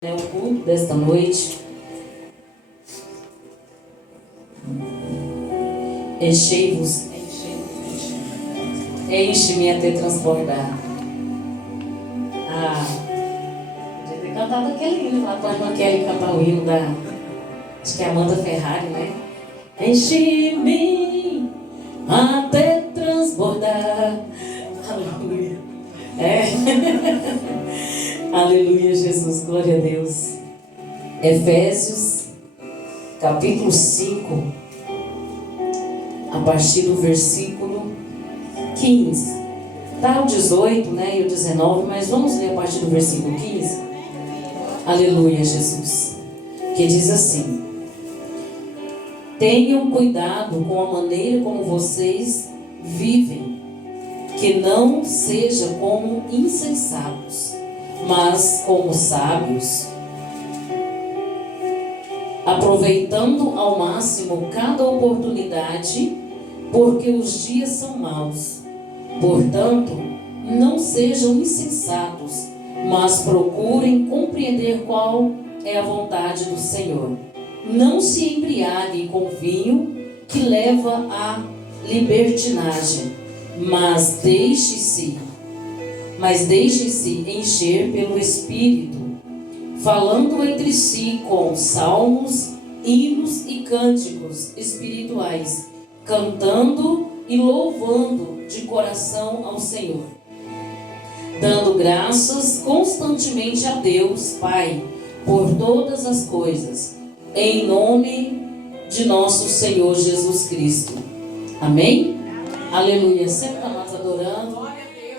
O culto desta noite. Enchei-vos, enche-me até transbordar. Podia ter cantado aquele hino lá com a irmã Kelly cantar o hino da, acho que é Amanda Ferrari, né? Enche-me até transbordar. Aleluia. Aleluia, Jesus, glória a Deus. Efésios, capítulo 5, a partir do versículo 15. Está o 18, né, e o 19, mas vamos ler a partir do versículo 15. Aleluia, Jesus. Que diz assim: tenham cuidado com a maneira como vocês vivem, que não seja como insensatos, mas como sábios, aproveitando ao máximo cada oportunidade, porque os dias são maus. Portanto, não sejam insensatos, mas procurem compreender qual é a vontade do Senhor. Não se embriaguem com vinho que leva à libertinagem, mas deixe-se encher pelo Espírito, falando entre si com salmos, hinos e cânticos espirituais, cantando e louvando de coração ao Senhor, dando graças constantemente a Deus Pai por todas as coisas, em nome de nosso Senhor Jesus Cristo. Amém? Aleluia. Sempre nós adorando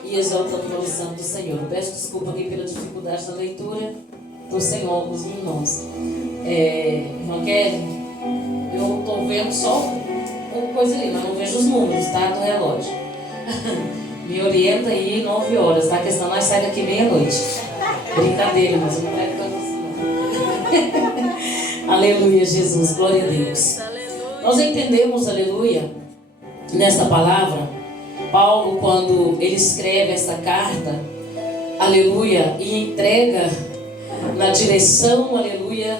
e exaltando o nome santo do Senhor. Peço desculpa aqui pela dificuldade da leitura. Estou sem óculos, irmãos. Irmã Kelly, eu estou vendo só uma coisa ali, mas não vejo os números, tá? Do relógio. Me orienta aí 9 horas, tá? Porque senão nós saímos daqui meia-noite. Brincadeira, mas eu não quero tanto assim, não. Aleluia, Jesus, glória a Deus. Nós entendemos, aleluia, nessa palavra, Paulo, quando ele escreve essa carta, aleluia, e entrega na direção, aleluia,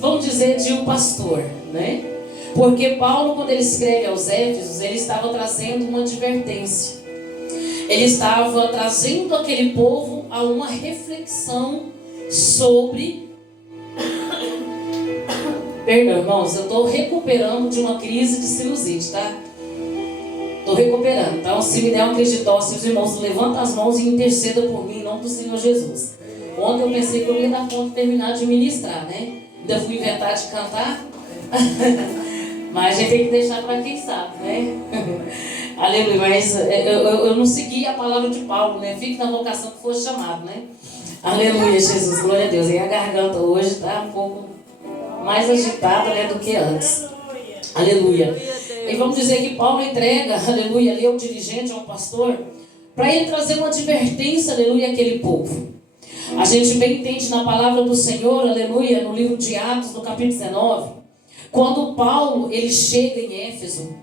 vamos dizer, de um pastor, né? Porque Paulo, quando ele escreve aos Éfesos, ele estava trazendo uma advertência. Ele estava trazendo aquele povo a uma reflexão sobre... Perdão, irmãos, eu estou recuperando de uma crise de sinusite, tá? Estou recuperando. Então, se me der uma crise de tosse, os irmãos levantam as mãos e intercedam por mim, em nome do Senhor Jesus. Ontem eu pensei que eu ia dar conta de terminar de ministrar, né? Ainda fui inventar de cantar. Mas a gente tem que deixar para quem sabe, né? Aleluia. Mas eu não segui a palavra de Paulo, né? Fique na vocação que for chamado, né? Aleluia, Jesus, glória a Deus. E a garganta hoje está um pouco mais agitada, né, do que antes. Aleluia. E vamos dizer que Paulo entrega, aleluia, ali ao dirigente, ao pastor, para ele trazer uma advertência, aleluia, àquele povo. A gente bem entende na palavra do Senhor, aleluia, no livro de Atos, no capítulo 19, quando Paulo, ele chega em Éfeso,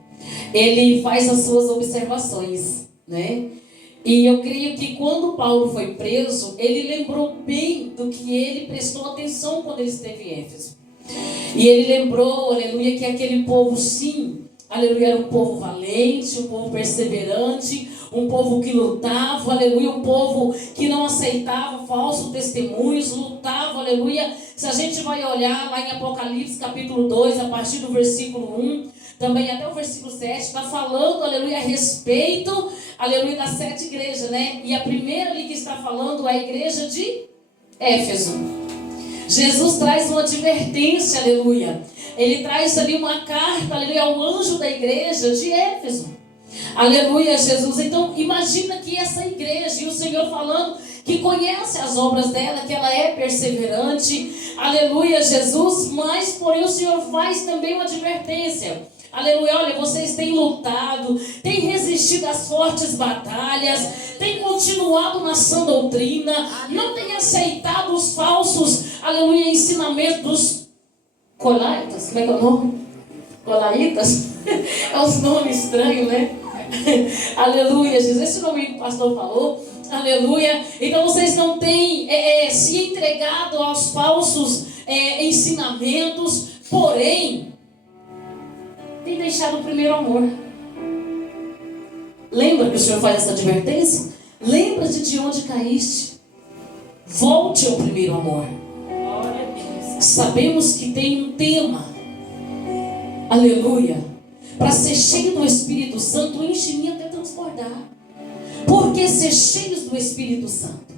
ele faz as suas observações, né? E eu creio que quando Paulo foi preso, ele lembrou bem do que ele prestou atenção quando ele esteve em Éfeso. E ele lembrou, aleluia, que aquele povo, sim, aleluia, era um povo valente, um povo perseverante, um povo que lutava, aleluia, um povo que não aceitava falsos testemunhos, lutava, aleluia. Se a gente vai olhar lá em Apocalipse capítulo 2, a partir do versículo 1, também até o versículo 7, está falando, aleluia, a respeito, aleluia, das 7 igrejas, né? E a primeira ali que está falando é a igreja de Éfeso. Jesus traz uma advertência, aleluia. Ele traz ali uma carta, aleluia, ao anjo da igreja de Éfeso. Aleluia, Jesus. Então, imagina que essa igreja, e o Senhor falando que conhece as obras dela, que ela é perseverante. Aleluia, Jesus. Mas, porém, o Senhor faz também uma advertência. Aleluia, olha, vocês têm lutado, têm resistido às fortes batalhas, têm continuado na sã doutrina, não têm aceitado os falsos, aleluia, ensinamentos dos colaitas. Como é que é o nome? Colaitas? É uns nomes estranhos, né? Aleluia, Jesus. Esse nome que o pastor falou, Aleluia. Então vocês não têm se entregado aos falsos ensinamentos, porém tem deixado o primeiro amor. Lembra que o Senhor faz essa advertência? Lembra-te de onde caíste. Volte ao primeiro amor. Sabemos que tem um tema. Aleluia. Para ser cheio do Espírito Santo, enche em mim até transbordar. Por que ser cheios do Espírito Santo?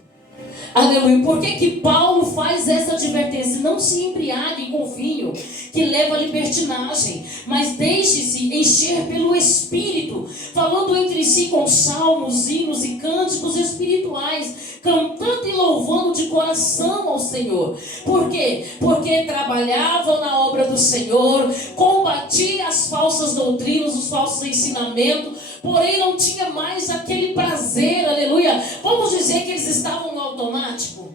Aleluia. Por que Paulo faz essa advertência? Não se embriague com vinho que leva à libertinagem, mas deixe-se encher pelo Espírito, falando entre si com salmos, hinos e cânticos espirituais, cantando e louvando de coração ao Senhor. Por quê? Porque trabalhavam na obra do Senhor, combatiam as falsas doutrinas, os falsos ensinamentos, porém não tinha mais aquele prazer, aleluia. Vamos dizer que eles estavam no automático.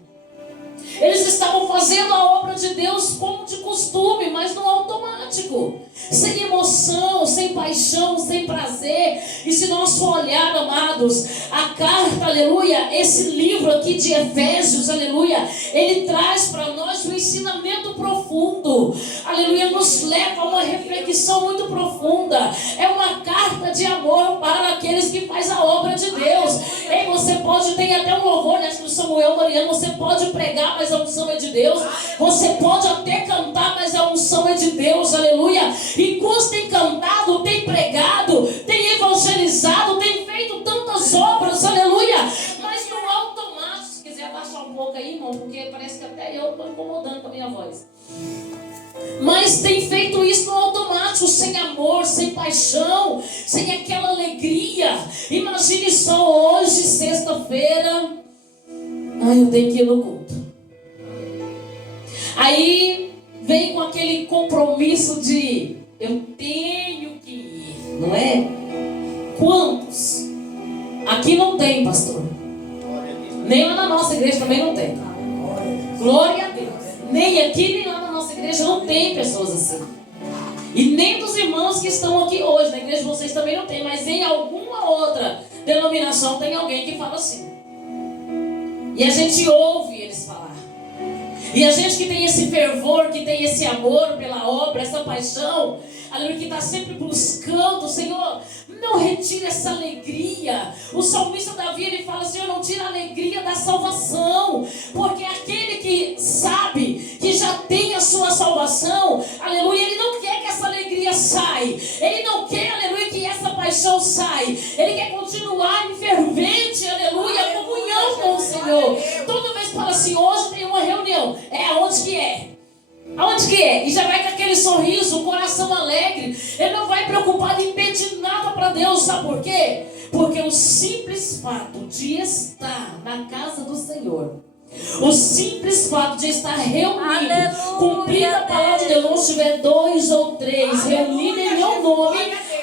Eles estavam fazendo a obra de Deus como de costume, mas no automático. Sem emoção, sem paixão, sem prazer. E se nós for olhar, amados, a carta, aleluia, esse livro aqui de Efésios, aleluia, ele traz para nós um ensinamento profundo. Aleluia, nos leva a uma reflexão muito profunda. É uma carta de amor para aqueles que fazem a obra de Deus. E você pode, tem até um louvor, né, do Samuel Mariano, você pode pregar, mas a unção é de Deus. Você pode até cantar, mas a unção é de Deus, aleluia. E quantos tem cantado, tem pregado, tem evangelizado, tem feito tantas obras, aleluia, mas no automático. Se quiser abaixar um pouco aí, irmão, porque parece que até eu estou incomodando com a minha voz. Mas tem feito isso no automático, sem amor, sem paixão, sem aquela alegria. Imagine só hoje, sexta-feira, eu tenho que ir no culto. Aí vem com aquele compromisso de eu tenho que ir, não é? Quantos? Aqui não tem, pastor. Nem lá na nossa igreja também não tem. Glória a Deus. Nem aqui, nem lá na nossa igreja não tem pessoas assim. E nem dos irmãos que estão aqui hoje. Na igreja de vocês também não tem. Mas em alguma outra denominação tem alguém que fala assim. E a gente ouve eles falar. E a gente que tem esse fervor, que tem esse amor pela obra, essa paixão, aleluia, que está sempre buscando, Senhor, não retire essa alegria. O salmista Davi, ele fala, Senhor, não tira a alegria da salvação, porque aquele que sabe, que já tem a sua salvação, aleluia, ele não quer que essa alegria saia, ele não quer, aleluia, que essa paixão saia, ele quer continuar em fervente, aleluia, comunhão com o Senhor. Toda vez que fala assim, hoje tem uma reunião, aonde que é? Aonde que é? E já vai com aquele sorriso, o coração alegre. Ele não vai preocupado em pedir nada para Deus. Sabe por quê? Porque o simples fato de estar na casa do Senhor, o simples fato de estar reunido, cumprindo a palavra de Deus, onde tiver 2 ou 3 reunidos em meu nome,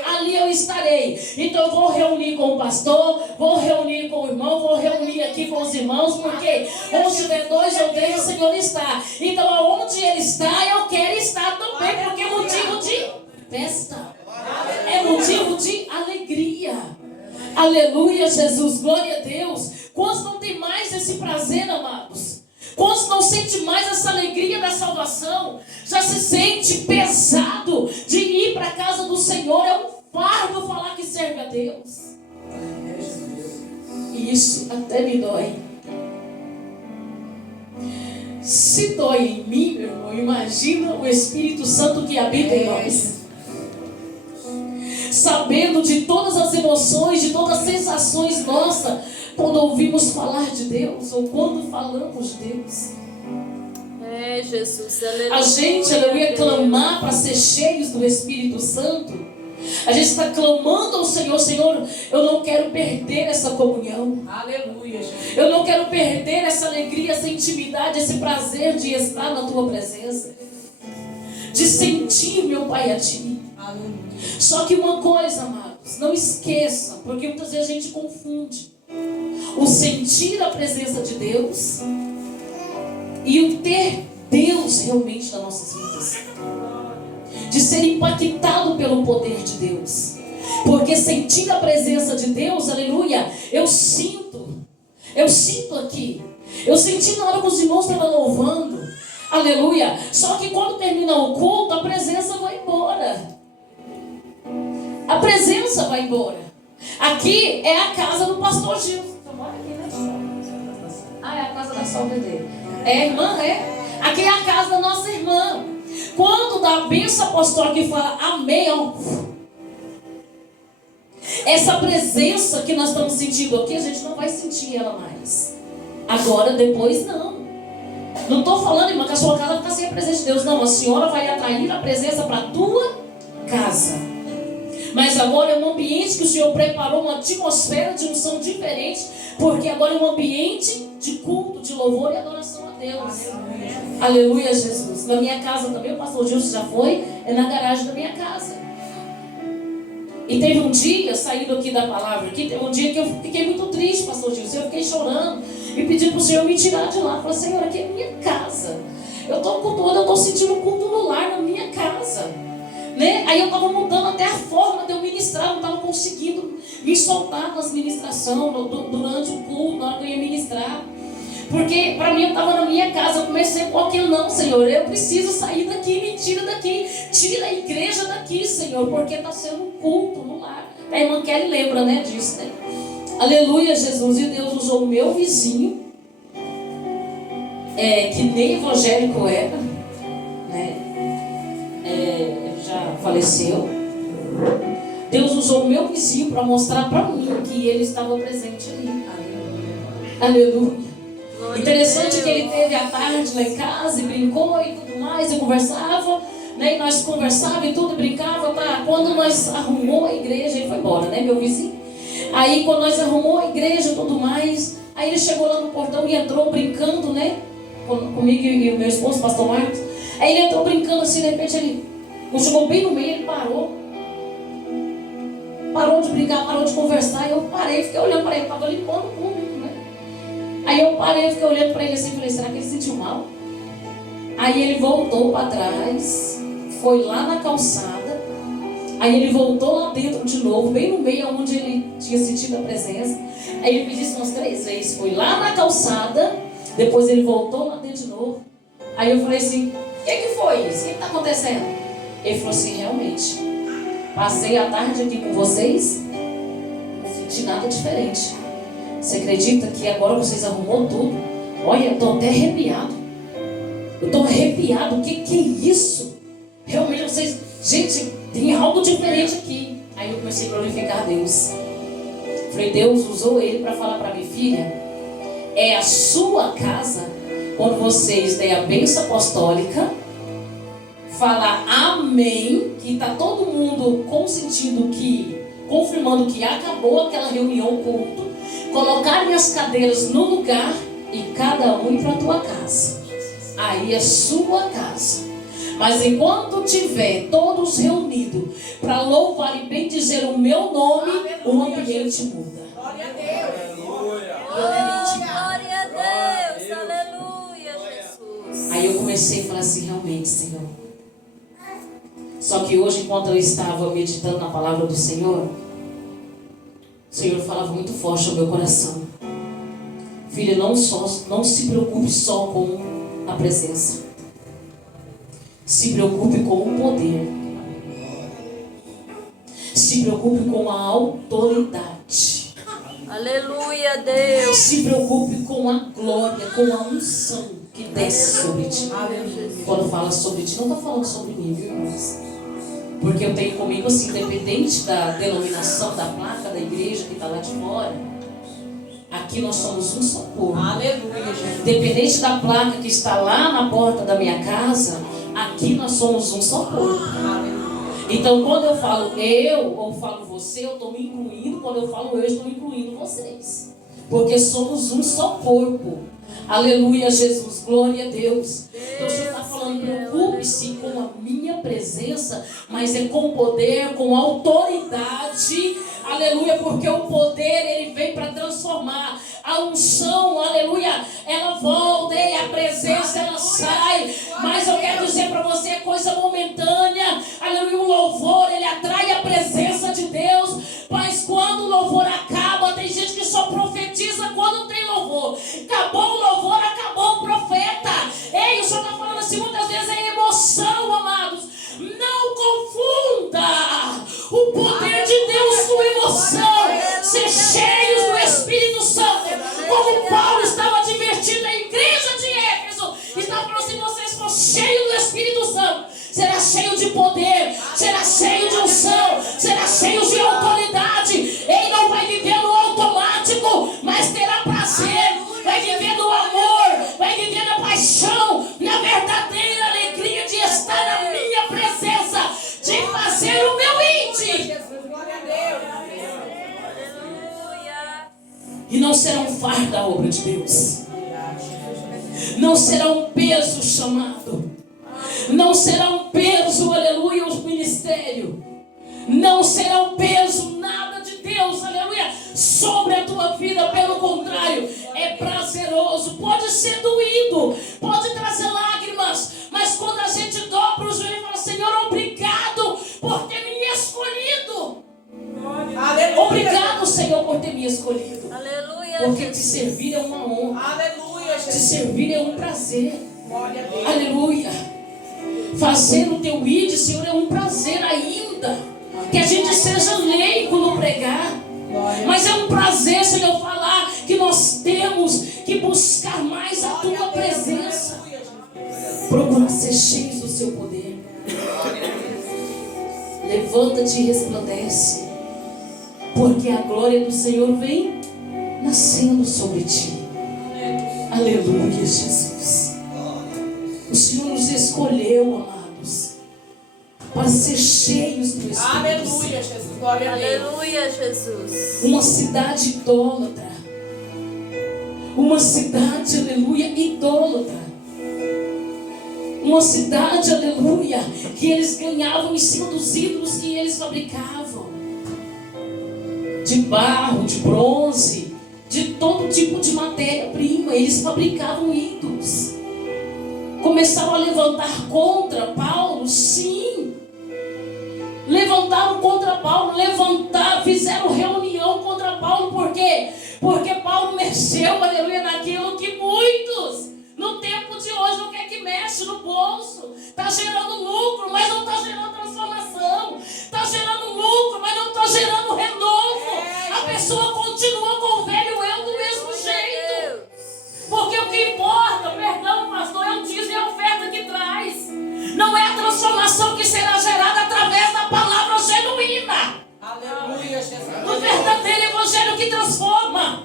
ali eu estarei. Então eu vou reunir com o pastor, vou reunir com o irmão, vou reunir aqui com os irmãos, porque onde tiver 2 ou 3 o Senhor está. Então aonde Ele está, eu quero estar também, porque é motivo de festa, é motivo de alegria. Aleluia, Jesus, glória a Deus. Quantos não tem mais esse prazer, amados? Quantos não sente mais essa alegria da salvação? Já se sente pesado de ir para a casa do Senhor. É um fardo falar que serve a Deus. E isso até me dói. Se dói em mim, meu irmão, imagina o Espírito Santo que habita em nós. Sabendo de todas as emoções, de todas as sensações nossas, quando ouvimos falar de Deus, ou quando falamos de Deus. Jesus, aleluia. A gente, aleluia, clamar para ser cheios do Espírito Santo. A gente está clamando ao Senhor, Senhor, eu não quero perder essa comunhão. Aleluia, Jesus. Eu não quero perder essa alegria, essa intimidade, esse prazer de estar na Tua presença. De sentir, meu Pai, a Ti. Aleluia. Só que uma coisa, amados, não esqueça, porque muitas vezes a gente confunde o sentir a presença de Deus e o ter Deus realmente nas nossas vidas. De ser impactado pelo poder de Deus. Porque sentir a presença de Deus, aleluia, eu sinto Eu sinto aqui. Eu senti na hora que os irmãos estavam louvando. Aleluia. Só que quando termina o culto, a presença vai embora. A presença vai embora. Aqui é a casa do pastor Gil. Você mora aqui, né? Ah, é a casa da sogra dele. É, irmã, é? Aqui é a casa da nossa irmã. Quando dá a bênção apostólica e fala amém, ó, essa presença que nós estamos sentindo aqui, a gente não vai sentir ela mais. Agora, depois, não. Não estou falando, irmã, que a sua casa vai ficar sem a presença de Deus. Não, a senhora vai atrair a presença para a tua casa. Mas agora é um ambiente que o Senhor preparou, uma atmosfera de unção diferente, porque agora é um ambiente de culto, de louvor e adoração a Deus. Aleluia, Jesus. Na minha casa também, o pastor Gilson já foi, é na garagem da minha casa. E teve um dia, saindo aqui da palavra aqui, teve um dia que eu fiquei muito triste, pastor Gilson. Eu fiquei chorando e pedi para o Senhor me tirar de lá. Eu falei, Senhor, aqui é minha casa. Eu estou sentindo o culto no lar na minha casa. Né? Aí eu estava mudando até a forma de eu ministrar, não estava conseguindo me soltar nas ministrações durante o culto, na hora que eu ia ministrar. Porque para mim eu estava na minha casa, eu comecei com aquilo, não, Senhor, eu preciso sair daqui, me tira daqui, tira a igreja daqui, Senhor, porque está sendo um culto no lar. A irmã Kelly lembra, né, disso, né? Aleluia, Jesus. E Deus usou o meu vizinho, que nem evangélico era, né? Ele já faleceu. Deus usou o meu vizinho para mostrar para mim que ele estava presente ali. Aleluia. Interessante que ele teve a tarde lá em casa e brincou e tudo mais, e conversava, né? E nós conversávamos e tudo, e brincava, tá? Quando nós arrumou a igreja, ele foi embora, né, meu vizinho? Aí quando nós arrumou a igreja e tudo mais, aí ele chegou lá no portão e entrou brincando, né? Comigo e o meu esposo, pastor Marcos. Aí ele entrou brincando assim, de repente ele chegou bem no meio, ele parou de brincar, parou de conversar. E eu parei, fiquei olhando para ele, estava limpando o público, né? Aí eu parei, fiquei olhando para ele assim, falei, será que ele sentiu mal? Aí ele voltou para trás, foi lá na calçada, aí ele voltou lá dentro de novo, bem no meio onde ele tinha sentido a presença. Aí ele pediu isso umas 3 vezes, foi lá na calçada, depois ele voltou lá dentro de novo. Aí eu falei assim, o que foi isso? O que está acontecendo? Ele falou assim, realmente, passei a tarde aqui com vocês, não senti nada diferente. Você acredita que agora vocês arrumou tudo? Olha, eu estou até arrepiado. Eu estou arrepiado, o que é isso? Realmente vocês, gente, tem algo diferente aqui. Aí eu comecei a glorificar a Deus. Falei, Deus usou ele para falar para minha filha, é a sua casa, quando vocês derem a bênção apostólica, falar amém, que está todo mundo consentindo que, confirmando que acabou aquela reunião, culto, colocarem as cadeiras no lugar e cada um ir para a tua casa. Aí é sua casa. Mas enquanto tiver todos reunidos para louvar e bendizer o meu nome, o ambiente muda. Glória a Deus. Glória a Deus. Aleluia, Jesus. Aí eu comecei a falar assim, realmente, Senhor. Só que hoje, enquanto eu estava meditando na palavra do Senhor, o Senhor falava muito forte ao meu coração. Filha, não se preocupe só com a presença. Se preocupe com o poder. Se preocupe com a autoridade. Aleluia, Deus. Se preocupe com a glória, com a unção que desce sobre ti. Quando fala sobre ti, não está falando sobre mim, viu, irmãos? Porque eu tenho comigo assim, independente da denominação, da placa da igreja que está lá de fora, aqui nós somos um só povo. Aleluia, Jesus. Independente da placa que está lá na porta da minha casa, aqui nós somos um só povo. Então quando eu falo eu ou falo você, eu estou me incluindo. Quando eu falo eu, estou incluindo vocês. Porque somos um só corpo. Aleluia, Jesus, glória a Deus. Então o Senhor está falando, preocupe-se com a minha presença, mas é com poder, com autoridade. Aleluia, porque o poder ele vem para transformar. A unção, aleluia, ela volta e a presença ela sai. Mas eu quero dizer para você, é coisa momentânea. Aleluia, o louvor ele atrai a presença de Deus. Mas quando o louvor acaba, tem gente que só profetiza quando tem louvor. Nota-se muitas vezes a emoção, amados. Não confunda o poder de Deus com emoção. Ser cheios do Espírito Santo. Como Paulo estava advertindo a igreja de Éfeso. Estava falando, se vocês forem cheios do Espírito Santo, será cheio de poder, será cheio de unção, será cheio de autoridade. Ele não vai viver no automático, mas terá prazer. Vai viver no amor, vai viver na paixão, na verdadeira alegria de estar na minha presença, de fazer o meu íntimo. E não será um fardo da obra de Deus. Não será um peso chamado. Não será um peso, aleluia, o ministério. Não será um peso nada de Deus, aleluia, sobre a tua vida. Pelo contrário, é prazeroso. Pode ser doído, pode trazer lágrimas, mas quando a gente dobra o joelho e fala, Senhor, obrigado por ter me escolhido. Aleluia. Obrigado, Senhor, por ter me escolhido. Aleluia. Porque te servir é uma honra. Aleluia, Te servir é um prazer. glória a Deus. Aleluia. Fazer o teu ídolo, Senhor, é um prazer ainda. Que a gente seja leigo no pregar. Mas é um prazer, Senhor, falar que nós temos que buscar mais a tua presença. Procurar ser cheios do seu poder. Levanta-te e resplandece, porque a glória do Senhor vem nascendo sobre ti. Aleluia, Jesus. O Senhor nos escolheu, amados, para ser cheios do Espírito Santo. Aleluia, Jesus. Glória a Deus. Aleluia, Jesus. Uma cidade idólatra. Uma cidade, aleluia, idólatra. Uma cidade, aleluia, que eles ganhavam em cima dos ídolos que eles fabricavam. De barro, de bronze, de todo tipo de matéria-prima. Eles fabricavam ídolos. Começaram a levantar contra Paulo, sim. Levantaram contra Paulo, fizeram reunião contra Paulo. Por quê? Porque Paulo mexeu, aleluia, naquilo que muitos no tempo de hoje não quer que mexe no bolso. Está gerando lucro, mas não está gerando transformação. Está gerando lucro, mas não está gerando renovo. A pessoa continua com o velho eu do mesmo jeito. Porque o que importa, perdão, pastor, é o dízimo e a oferta que traz. Não é a transformação que será gerada através da palavra genuína. Aleluia, Jesus. O verdadeiro evangelho que transforma.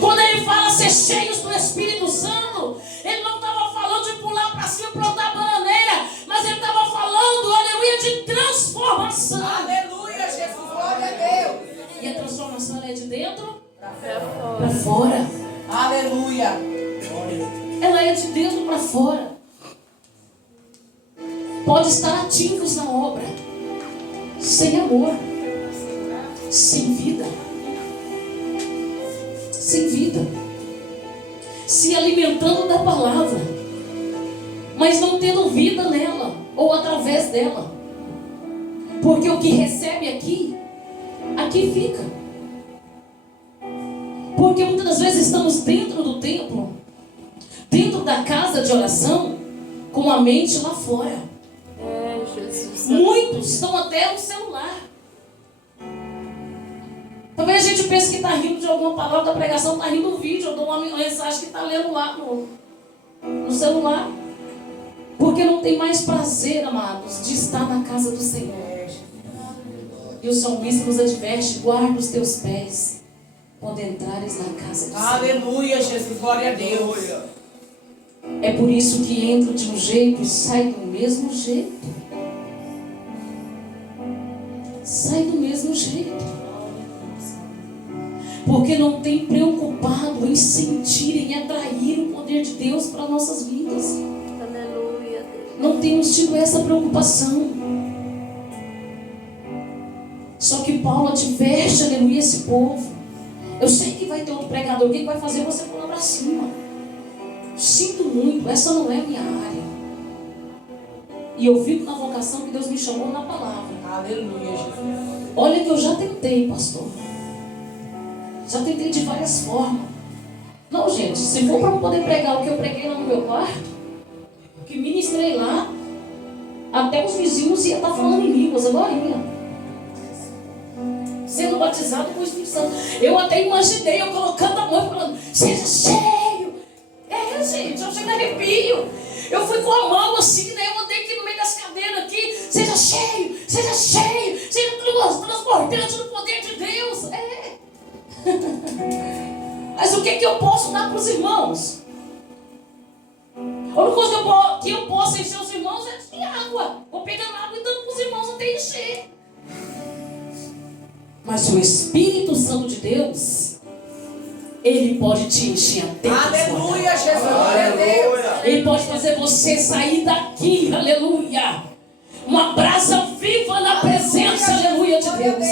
Quando ele fala ser cheios do Espírito Santo, ele não estava falando de pular para cima e plantar bananeira, mas ele estava falando, aleluia, de transformação. Aleluia, Jesus. Glória a Deus. E a transformação ela é de dentro Para para fora. fora. Aleluia. Ela é de dentro para fora. Pode estar ativos na obra, sem amor, sem vida, sem vida, se alimentando da palavra, mas não tendo vida nela ou através dela, porque o que recebe aqui fica. Porque muitas das vezes estamos dentro do templo, dentro da casa de oração, com a mente lá fora. Jesus. Muitos estão até no celular. Talvez a gente pense que está rindo de alguma palavra da pregação, está rindo do vídeo, ou de uma mensagem que está lendo lá no celular. Porque não tem mais prazer, amados, de estar na casa do Senhor. E o salmista nos adverte: guarda os teus pés quando entrares na casa do Senhor. Aleluia, Jesus. Glória a Deus. É por isso que entra de um jeito e sai do mesmo jeito. Sai do mesmo jeito. Porque não tem preocupado em sentir, em atrair o poder de Deus para nossas vidas. Aleluia. Não temos tido essa preocupação. Só que Paulo adverte, aleluia, esse povo. Eu sei que vai ter outro pregador que vai fazer você pular para cima. Sinto muito, essa não é a minha área. E eu fico na vocação que Deus me chamou na palavra. Aleluia, Jesus. Olha que eu já tentei, pastor. Já tentei de várias formas. Não, gente, se for para poder pregar o que eu preguei lá no meu quarto, até os vizinhos iam estar falando em línguas agora, sendo batizado com o Espírito Santo. Eu até imaginei eu colocando a mão e falando: seja cheio. Gente, eu chego a arrepio. Eu fui com a mão assim, né? Eu andei aqui no meio das cadeiras aqui. Seja cheio, seja transbordante no poder de Deus. Mas o que eu posso dar para os irmãos? A única coisa que eu posso encher os irmãos é de água. Vou pegando água e dando para os irmãos até encher. Mas o Espírito Santo de Deus, Ele pode te encher até. Aleluia, Jesus. Glória a Deus. Ele pode fazer você sair daqui, aleluia, uma brasa viva na presença, aleluia, de Deus.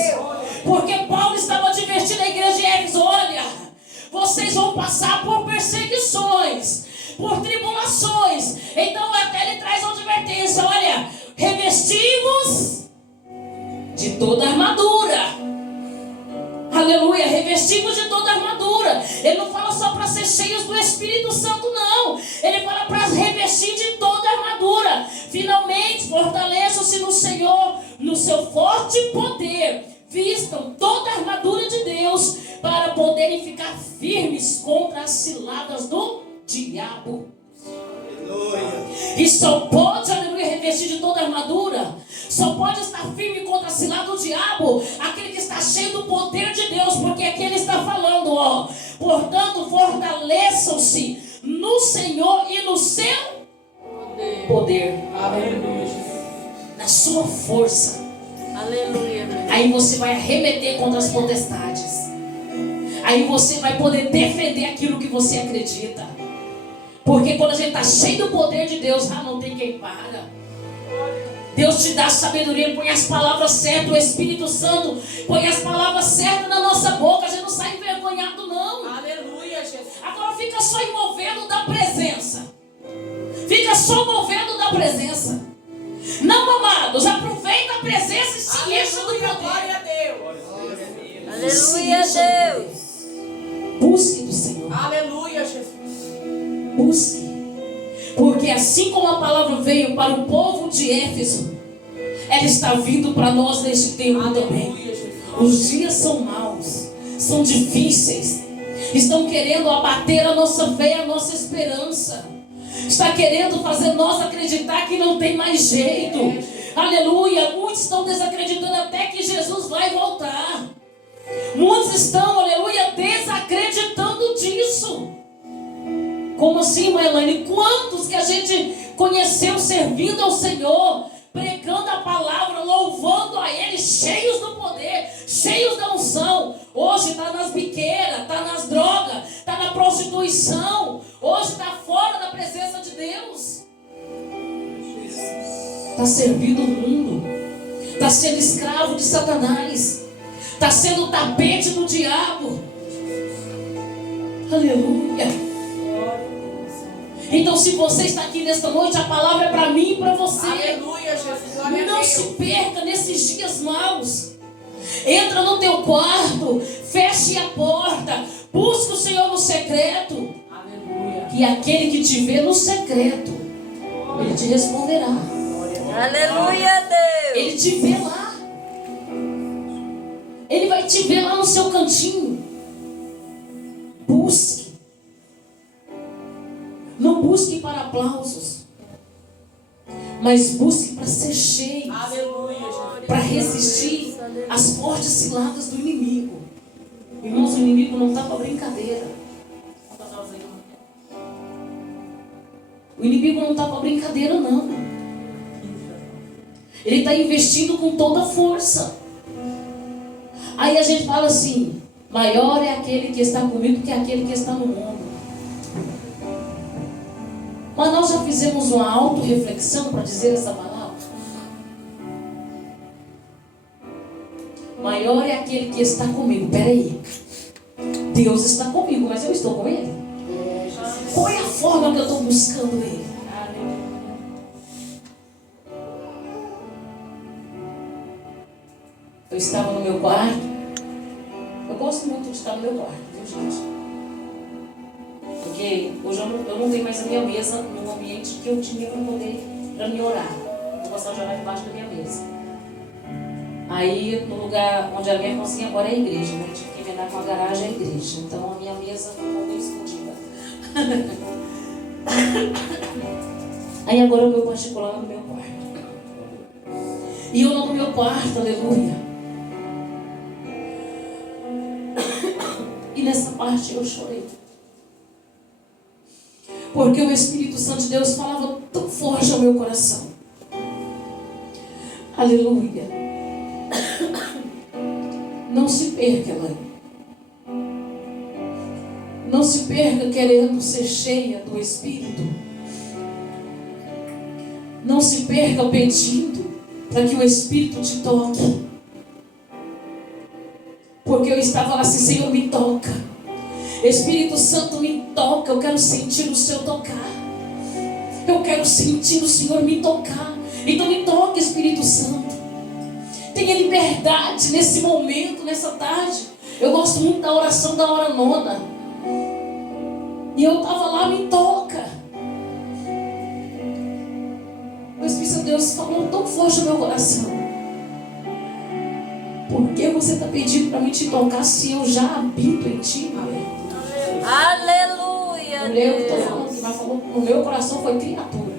Porque Paulo estava advertindo a igreja de Éfeso: olha, vocês vão passar por perseguições, por tribulações. Então até ele traz uma advertência: olha, revestimos de toda a armadura. Aleluia, revestimos de toda a armadura. Ele não fala só para ser cheios do Espírito Santo, não. Ele fala para revestir de toda a armadura. Finalmente, fortaleçam-se no Senhor, no seu forte poder. Vistam toda a armadura de Deus para poderem ficar firmes contra as ciladas do diabo. E só pode, aleluia, revestir de toda a armadura, só pode estar firme contra a cilada do diabo aquele que está cheio do poder de Deus, porque aqui ele está falando, ó: portanto, fortaleçam-se no Senhor e no seu poder. Aleluia. Na sua força. Aleluia. Aí você vai arremeter contra as potestades. Aí você vai poder defender aquilo que você acredita. Porque quando a gente está cheio do poder de Deus, não tem quem para. Deus te dá sabedoria, põe as palavras certas. O Espírito Santo põe as palavras certas na nossa boca. A gente não sai envergonhado, não. Aleluia, Jesus. Agora fica só envolvendo da presença. Fica só movendo da presença. Não, amados, aproveita a presença e se enche do poder. Glória a Deus. Aleluia, Deus. Busque do Senhor. Aleluia, Jesus. Busque. Porque assim como a palavra veio para o povo de Éfeso, ela está vindo para nós neste tempo também. Os dias são maus, são difíceis. Estão querendo abater a nossa fé, a nossa esperança. Está querendo fazer nós acreditar que não tem mais jeito. Aleluia. Muitos estão desacreditando até que Jesus vai voltar. Muitos estão, aleluia, desacreditando disso. Como assim, irmã Elaine? Quantos que a gente conheceu servindo ao Senhor, pregando a palavra, louvando a Ele, cheios do poder, cheios da unção. Hoje está nas biqueiras, está nas drogas, está na prostituição. Hoje está fora da presença de Deus. Está servindo o mundo. Está sendo escravo de Satanás. Está sendo o tapete do diabo. Aleluia. Então, se você está aqui nesta noite, a palavra é para mim e para você. Aleluia, Jesus. Glória a Não Deus. se perca nesses dias maus. Entra no teu quarto, feche a porta, busca o Senhor no secreto. Aleluia. E aquele que te vê no secreto, Ele te responderá. Aleluia, Deus. Ele te vê lá. Ele vai te ver lá no seu cantinho. Busque. Não busque para aplausos, mas busque para ser cheio, Aleluia, Jesus. para resistir às fortes ciladas do inimigo. Irmãos, o inimigo não está para brincadeira. O inimigo não está para brincadeira, não. Ele está investindo com toda a força. Aí a gente fala assim: maior é aquele que está comigo que aquele que está no mundo. Mas nós já fizemos uma autorreflexão para dizer essa palavra? Maior é aquele que está comigo. Peraí. Deus está comigo, mas eu estou com Ele? Qual é a forma que eu estou buscando Ele? Eu estava no meu quarto. Eu gosto muito de estar no meu quarto, viu, gente? Porque hoje eu não tenho mais a minha mesa no ambiente que eu tinha para me orar. Vou gostar de orar debaixo da minha mesa. Aí, no lugar onde a minha cozinha agora é a igreja, né? Eu tive que emendar com a garagem a igreja. Então, a minha mesa ficou meio escondida. Aí, agora o meu particular no meu quarto. E eu no meu quarto, aleluia. E nessa parte eu chorei. Porque o Espírito Santo de Deus falava tão forte ao meu coração. Aleluia. Não se perca, Elaine. Não se perca querendo ser cheia do Espírito. Não se perca pedindo para que o Espírito te toque. Porque eu estava lá assim, Senhor, me toca. Espírito Santo, me toca. Eu quero sentir o Seu tocar. Eu quero sentir o Senhor me tocar. Então me toque, Espírito Santo. Tenha liberdade nesse momento, nessa tarde. Eu gosto muito da oração da hora nona. E eu estava lá, me toca. O Espírito Santo de Deus falou tão forte no meu coração. Por que você está pedindo para mim te tocar se eu já habito em ti, mulher? Aleluia. Mulher, eu estou falando que mas falou no meu coração foi criatura.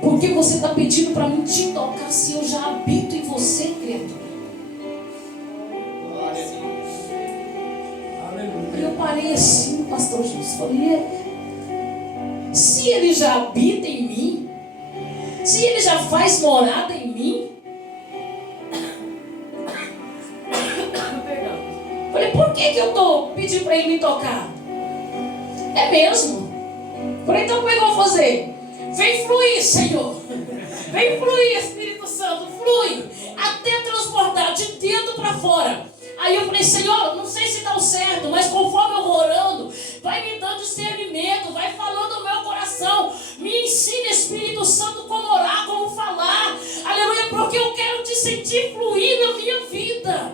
Por que você está pedindo para mim te tocar se eu já habito em você, criatura? Aí eu parei assim, pastor Jesus, falei, se ele já habita em mim, se ele já faz morada em mim, falei, por que eu estou pedindo para ele me tocar? É mesmo? Falei, então como é que eu vou fazer? Vem fluir, Senhor. Vem fluir, Espírito Santo, flui, até transportar de dentro para fora. Aí eu falei, Senhor, não sei se dá certo, mas conforme eu vou orando, vai me dando discernimento, vai falando no meu coração. Me ensina, Espírito Santo, como orar, como falar. Aleluia, porque eu quero te sentir fluir na minha vida.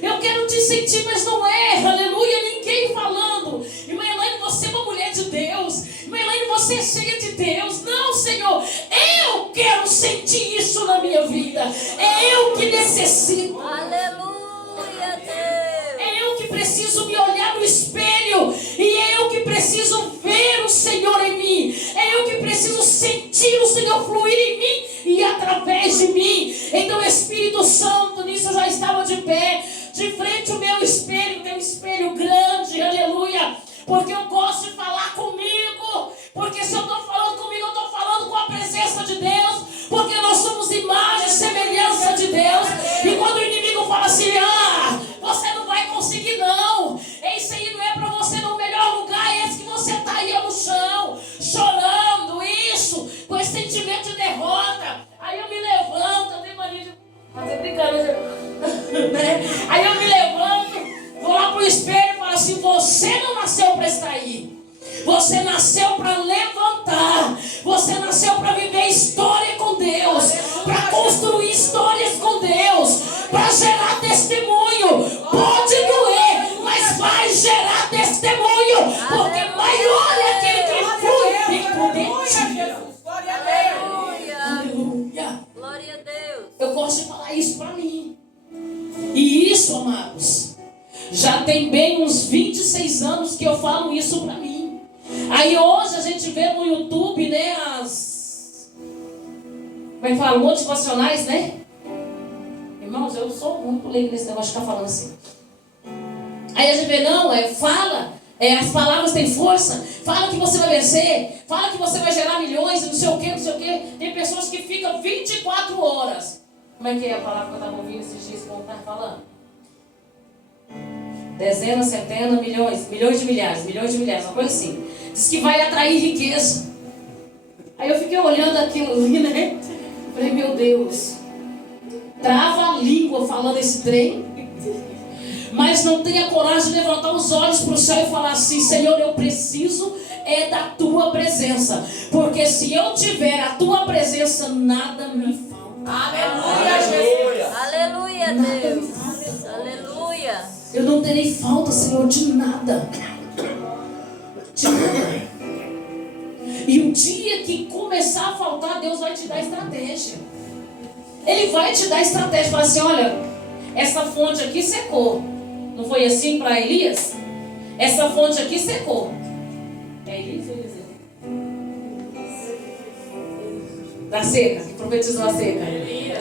Eu quero te sentir, mas não é, aleluia, ninguém falando. Irmã Elaine, você é uma mulher de Deus. Irmã Elaine, você é cheia de Deus. Não, Senhor, eu quero sentir isso na minha vida. É eu que necessito. Aleluia, Deus. É eu que preciso me olhar no espelho. E é eu que preciso ver o Senhor em mim. É eu que preciso sentir o Senhor fluir em mim e através de mim. Então, Espírito Santo, nisso eu já estava de pé, de frente ao meu espelho. Tem um espelho grande, aleluia. Porque eu gosto de falar comigo. Porque se eu estou falando comigo, eu estou falando com a presença de Deus. Porque nós somos imagem e semelhança de Deus. E quando o inimigo fala assim, você não vai conseguir não. Isso aí não é para você no melhor lugar. É esse que você está aí no chão, chorando, isso, com esse sentimento de derrota. Aí eu me levanto, eu tenho mania de fazer brincadeira, né? Aí eu me levanto, vou lá pro espelho e falo assim, você não nasceu para estar aí. Você nasceu para levantar. Você nasceu para viver história com Deus, para construir histórias com Deus, para gerar testemunho. Pode doer, mas vai gerar testemunho, porque maior é aquele que flui dentro de ti. Aleluia. Glória a Deus. Eu gosto de falar isso para mim. E isso, amados, já tem bem uns 26 anos que eu falo isso para mim. Aí hoje a gente vê no YouTube, né, como é que fala? Motivacionais, né? Irmãos, eu sou muito leigo nesse negócio de ficar falando assim. Aí a gente vê, não, fala, as palavras têm força, fala que você vai vencer, fala que você vai gerar milhões, não sei o que, não sei o que. Tem pessoas que ficam 24 horas. Como é que é a palavra que eu estava ouvindo esses dias, como está falando? Dezenas, centenas, milhões de milhares, uma coisa assim. Diz que vai atrair riqueza. Aí eu fiquei olhando aquilo ali, né? Falei, meu Deus, trava a língua falando esse trem, mas não tenha coragem de levantar os olhos para o céu e falar assim, Senhor, eu preciso da tua presença, porque se eu tiver a tua presença, nada me falta. Aleluia, Jesus. Aleluia, Deus. Aleluia. Eu não terei falta, Senhor, de nada. De nada. E o dia que começar a faltar, Deus vai te dar estratégia. Ele vai te dar estratégia. Fala assim, olha, essa fonte aqui secou. Não foi assim para Elias? Essa fonte aqui secou. É Elias ou Eliseu? Da seca, que profetizou a seca.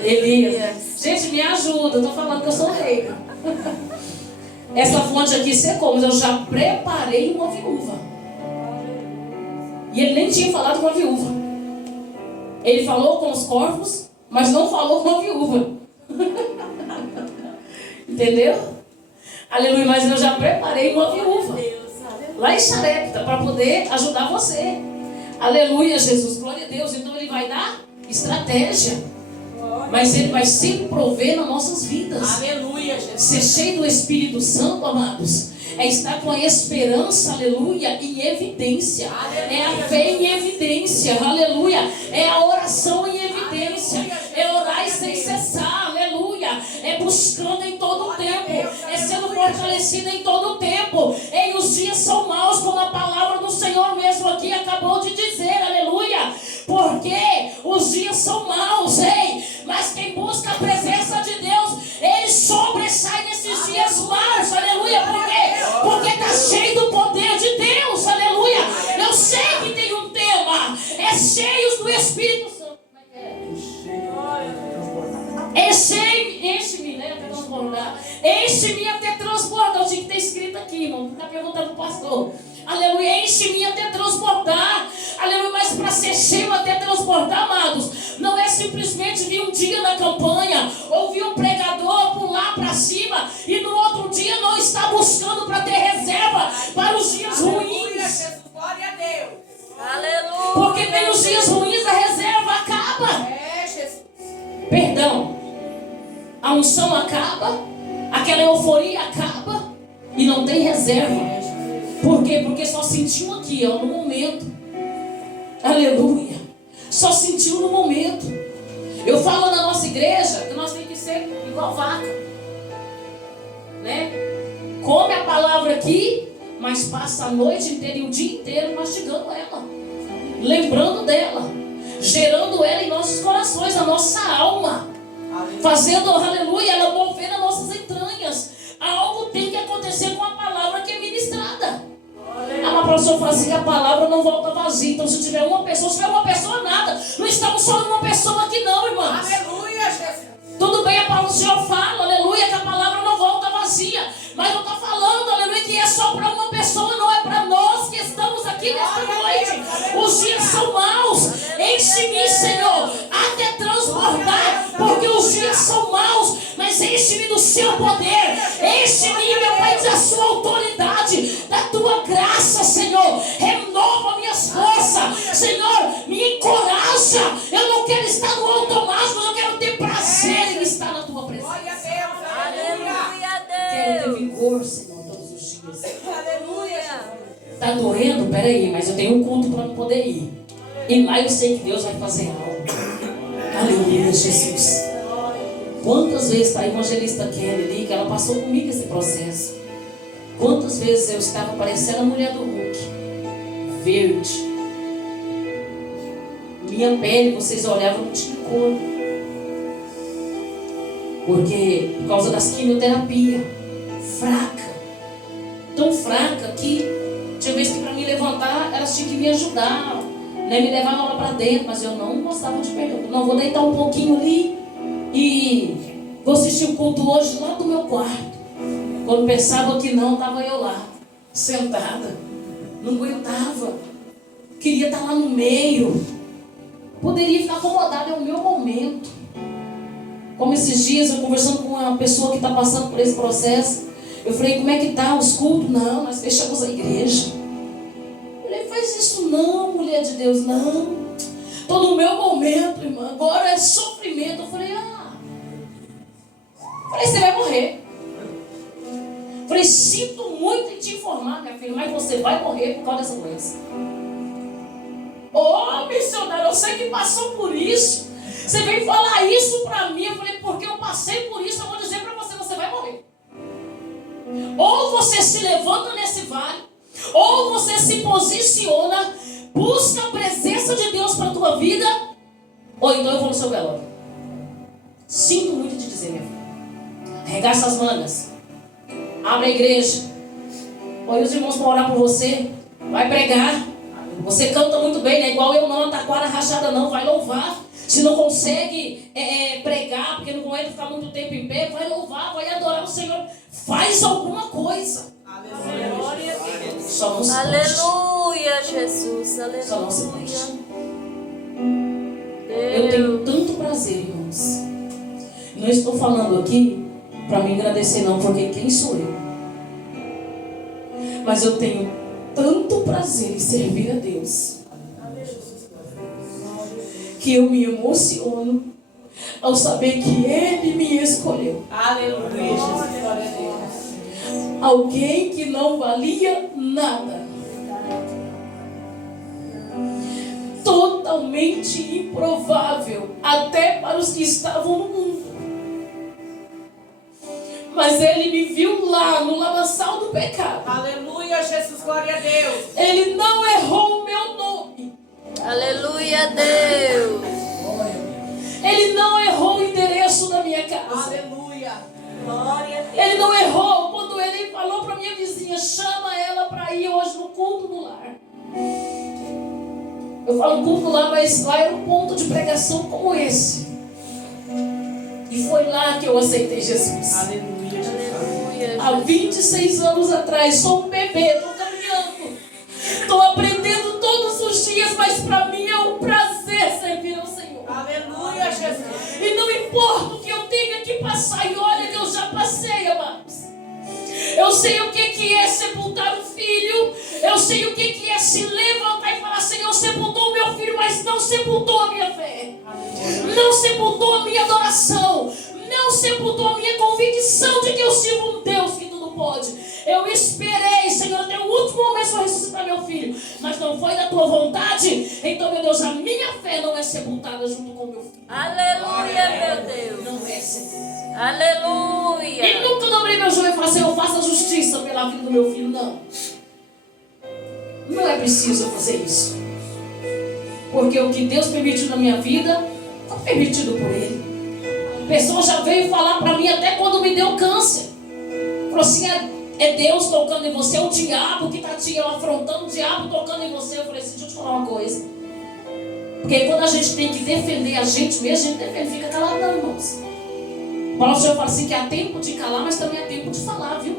Elias. Gente, me ajuda, eu estou falando que eu sou leiga. Essa fonte aqui secou, mas eu já preparei uma viúva. E ele nem tinha falado com a viúva. Ele falou com os corvos, mas não falou com a viúva. Entendeu? Aleluia, mas eu já preparei uma viúva lá em Sarepta para poder ajudar você. Aleluia, Jesus, glória a Deus. Então ele vai dar estratégia, mas ele vai sempre prover nas nossas vidas. Aleluia, Jesus. Ser cheio do Espírito Santo, amados, é estar com a esperança, aleluia, em evidência. Aleluia, é a fé em evidência, aleluia. É a oração em evidência. Aleluia, é orar sem cessar, aleluia. É buscando em todo o tempo. É sendo fortalecido em todo o tempo. E os dias são maus, como a palavra do Senhor mesmo aqui acabou de dizer, aleluia. Porque os dias são maus, ei. Mas quem busca a presença de Deus, ele sobressai nesses dias maus, aleluia. Por quê? Porque está cheio do poder de Deus, aleluia. Eu sei que tem um tema, é cheios do Espírito Santo. Enche-me, né? Até transbordar. Enche-me até transbordar. Eu tinha que ter escrito aqui, irmão. Está perguntando para o pastor. Aleluia, enche-me até transbordar. Aleluia, mas para ser cheio até transbordar, amados, não é simplesmente vir um dia na campanha, ouvir um pregador pular para cima e no outro dia não estar buscando para ter reserva para os dias ruins. Glória a Deus. Aleluia. Porque vem os dias ruins, a reserva acaba. É, Jesus. Perdão, a unção acaba, aquela euforia acaba e não tem reserva. Por quê? Porque só sentiu aqui, ó, no momento. Aleluia. Só sentiu no momento. Eu falo na nossa igreja que nós temos que ser igual vaca, né? Come a palavra aqui, mas passa a noite inteira e o dia inteiro mastigando ela, lembrando dela, gerando ela em nossos corações, na nossa alma, fazendo, aleluia, ela mover nas nossas entranhas. Algo tem que acontecer com a palavra que é ministrada. A pessoa fala assim que a palavra não volta vazia. Então se tiver uma pessoa, nada. Não estamos só numa pessoa aqui não, irmãos. Aleluia, Jesus. Tudo bem, a palavra do Senhor fala, aleluia, que a palavra não volta vazia. Mas eu estou falando, aleluia, que é só para uma pessoa, não é para nós que estamos aqui nesta noite. Os dias são maus. Enche-me, Senhor, até transbordar, porque os dias são maus. Mas enche-me do seu poder. Enche-me, meu Pai, da sua autoridade, da tua graça, Senhor. Renova minhas forças, Senhor, me encoraja. Eu não quero estar no automático, eu quero ter prazer em estar na tua presença. Glória a Deus. Aleluia, Quero ter Deus. vigor, Senhor, todos os dias. Aleluia. Tá doendo? Peraí, mas eu tenho um culto para não poder ir. E lá eu sei que Deus vai fazer algo. Aleluia, Jesus. Quantas vezes a evangelista Kelly ali, que ela passou comigo esse processo. Quantas vezes eu estava parecendo a mulher do Hulk, verde. Minha pele, vocês olhavam, não tinha cor. Porque, por causa das quimioterapias, fraca. Tão fraca que tinha vezes que para me levantar, elas tinham que me ajudar, né? Me levavam lá para dentro, mas eu não gostava de perder. Não, vou deitar um pouquinho ali e vou assistir o culto hoje lá do meu quarto. Quando pensava que não, estava eu lá, sentada. Não aguentava. Queria estar lá no meio. Poderia ficar acomodada, é o meu momento. Como esses dias, eu conversando com uma pessoa que está passando por esse processo, eu falei, como é que está os cultos? Não, nós fechamos a igreja. Eu falei, faz isso não, mulher de Deus, não. Estou no meu momento, irmã, agora é sofrimento. Eu falei, você vai morrer. Eu falei, sinto muito em te informar, minha filha, mas você vai morrer por causa dessa doença. Ô, missionário, eu sei que passou por isso. Você veio falar isso para mim. Eu falei, porque eu passei por isso, eu vou dizer para você, você vai morrer. Ou você se levanta nesse vale, ou você se posiciona busca a presença de Deus para a tua vida, ou então eu vou no seu velório. Sinto muito te dizer, minha filha. Arregaça as mangas. Abre a igreja. Põe os irmãos para orar por você. Vai pregar. Você canta muito bem, não é igual eu não, taquara rachada não. Vai louvar. Se não consegue pregar, porque não aguenta ficar muito tempo em pé, vai louvar, vai adorar o Senhor. Faz alguma coisa. Aleluia. Só não se pode. Aleluia, Jesus. Aleluia. Só não se pode. Eu tenho tanto prazer, irmãos. Não estou falando aqui para me agradecer não, porque quem sou eu? Mas eu tenho tanto prazer em servir a Deus, que eu me emociono ao saber que Ele me escolheu. Aleluia, Jesus. Glória a Deus. Alguém que não valia nada. Totalmente improvável, até para os que estavam no mundo. Mas Ele me viu lá no lamaçal do pecado. Aleluia, Jesus. Glória a Deus. Ele não errou o meu nome. Aleluia, Deus. Ele não errou o endereço da minha casa. Aleluia. Glória a Deus. Ele não errou quando Ele falou para minha vizinha: chama ela para ir hoje no culto do lar. Eu falo culto do lar, mas lá era um ponto de pregação como esse. E foi lá que eu aceitei Jesus. Aleluia, Jesus. Aleluia. Há 26 anos atrás, sou um bebê, estou caminhando. Estou aprendendo todos os dias, mas para mim é um prazer servir ao Senhor. Aleluia, Jesus. E não importa o que eu tenha que passar, e olha que eu já passei, amados. Eu sei o que é sepultar um filho. Eu sei o que é se levantar e falar: Senhor, sepultou o meu filho, mas não sepultou a minha fé. Não sepultou a minha adoração. Não sepultou a minha convicção de que eu sirvo um Deus que tudo pode. Eu esperei, Senhor, até o último momento para ressuscitar meu filho. Mas não foi da tua vontade. Então, meu Deus, a minha fé não é sepultada junto com meu filho. Aleluia, meu Deus. Não é sepultada. Aleluia. E nunca dobrei meu joelho e falei: Senhor, faça justiça pela vida do meu filho. Não. Não é preciso eu fazer isso. Porque o que Deus permitiu na minha vida foi permitido por Ele. A pessoa já veio falar para mim até quando me deu câncer. Falou assim: é Deus tocando em você, é o diabo que está te afrontando, o diabo tocando em você. Eu falei assim: deixa eu te falar uma coisa. Porque quando a gente tem que defender a gente mesmo, a gente defende, fica calado não, irmãos. O Paulo já fala assim que há tempo de calar, mas também há tempo de falar, viu?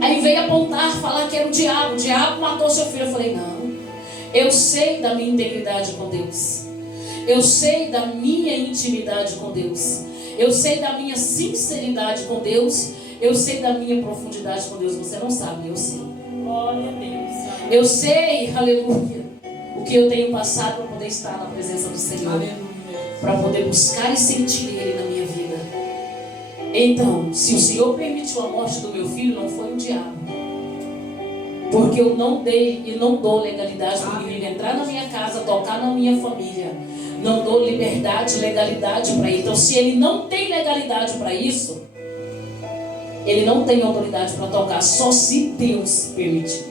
Aí veio apontar, falar que era o diabo matou seu filho. Eu falei: não, eu sei da minha integridade com Deus. Eu sei da minha intimidade com Deus. Eu sei da minha sinceridade com Deus. Eu sei da minha profundidade com Deus. Você não sabe, eu sei. Glória a Deus. Eu sei, aleluia, o que eu tenho passado para poder estar na presença do Senhor. Aleluia. Para poder buscar e sentir Ele na minha vida. Então, se o Senhor permitiu a morte do meu filho, não foi o diabo. Porque eu não dei e não dou legalidade para o inimigo entrar na minha casa, tocar na minha família. Não dou liberdade, legalidade para ele. Então, se ele não tem legalidade para isso, ele não tem autoridade para tocar, só se Deus permitir.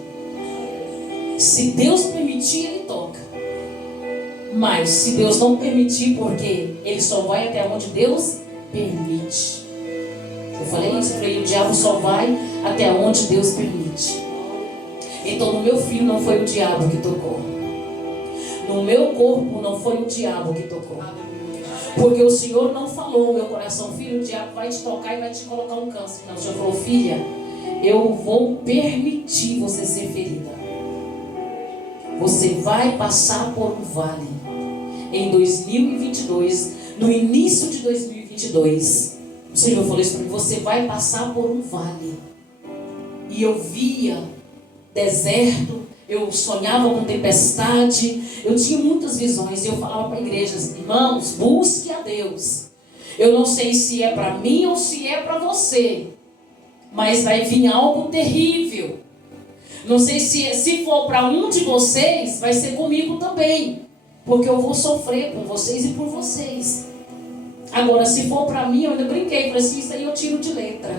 Se Deus permitir, ele toca. Mas se Deus não permitir, porque ele só vai até onde Deus permite. Eu falei isso, eu falei: o diabo só vai até onde Deus permite. Então no meu filho não foi o diabo que tocou. No meu corpo não foi o diabo que tocou. Porque o Senhor não falou no meu coração: filho, o diabo vai te tocar e vai te colocar um câncer. Não, o Senhor falou: filha, eu vou permitir você ser ferida. Você vai passar por um vale. Em 2022, no início de 2022, o Senhor falou isso para mim: você vai passar por um vale. E eu via deserto, eu sonhava com tempestade, eu tinha muitas visões. E eu falava para a igreja: irmãos, busque a Deus. Eu não sei se é para mim ou se é para você, mas vai vir algo terrível. Não sei se for para um de vocês, vai ser comigo também. Porque eu vou sofrer com vocês e por vocês. Agora, se for para mim, eu ainda brinquei. Falei assim: isso aí eu tiro de letra.